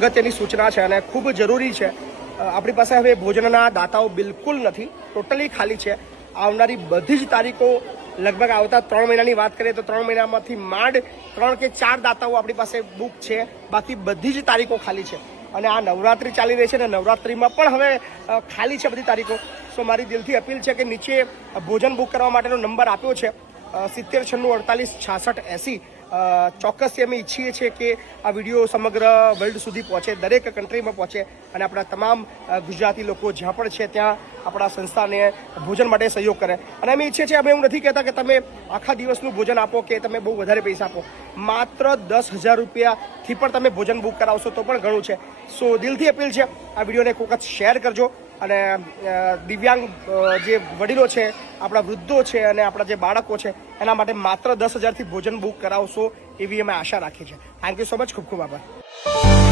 અગત્યની સૂચના છે અને ખૂબ જરૂરી છે. આપણી પાસે હવે ભોજનના દાતાઓ બિલકુલ નથી, ટોટલી ખાલી છે. આવનારી બધી જ તારીખો લગભગ આવતા 3 મહિનાની વાત કરીએ તો 3 મહિનામાંથી માંડ 3 કે 4 દાતાઓ આપણી પાસે બુક છે, બાકી બધી જ તારીખો ખાલી છે. અને આ નવરાત્રિ ચાલી રહી છે ને નવરાત્રિમાં પણ હવે ખાલી છે બધી તારીખો. સો મારી દિલથી અપીલ છે કે નીચે ભોજન બુક કરવા માટેનો નંબર આપ્યો છે 7096486680. ચોક્કસથી અમે ઈચ્છીએ છીએ કે આ વિડીયો સમગ્ર વર્લ્ડ સુધી પહોંચે, દરેક કન્ટ્રીમાં પહોંચે અને આપણા તમામ ગુજરાતી લોકો જ્યાં પણ છે ત્યાં આપણા સંસ્થાને ભોજન માટે સહયોગ કરે. અને અમે ઈચ્છીએ છીએ, અમે એવું નથી કહેતા કે તમે આખા દિવસનું ભોજન આપો કે તમે બહુ વધારે પૈસા આપો. માત્ર 10,000 રૂપિયાથી પણ તમે ભોજન બુક કરાવશો તો પણ ઘણું છે. સો દિલથી અપીલ છે, આ વિડીયોને એક વખત શેર કરજો અને દિવ્યાંગ જે વડીલો છે, આપણા વૃદ્ધો છે અને આપણા જે બાળકો છે એના માટે માત્ર 10,000થી ભોજન બુક કરાવશો એવી અમે આશા રાખીએ છીએ. Thank you so much. ખૂબ ખૂબ આભાર.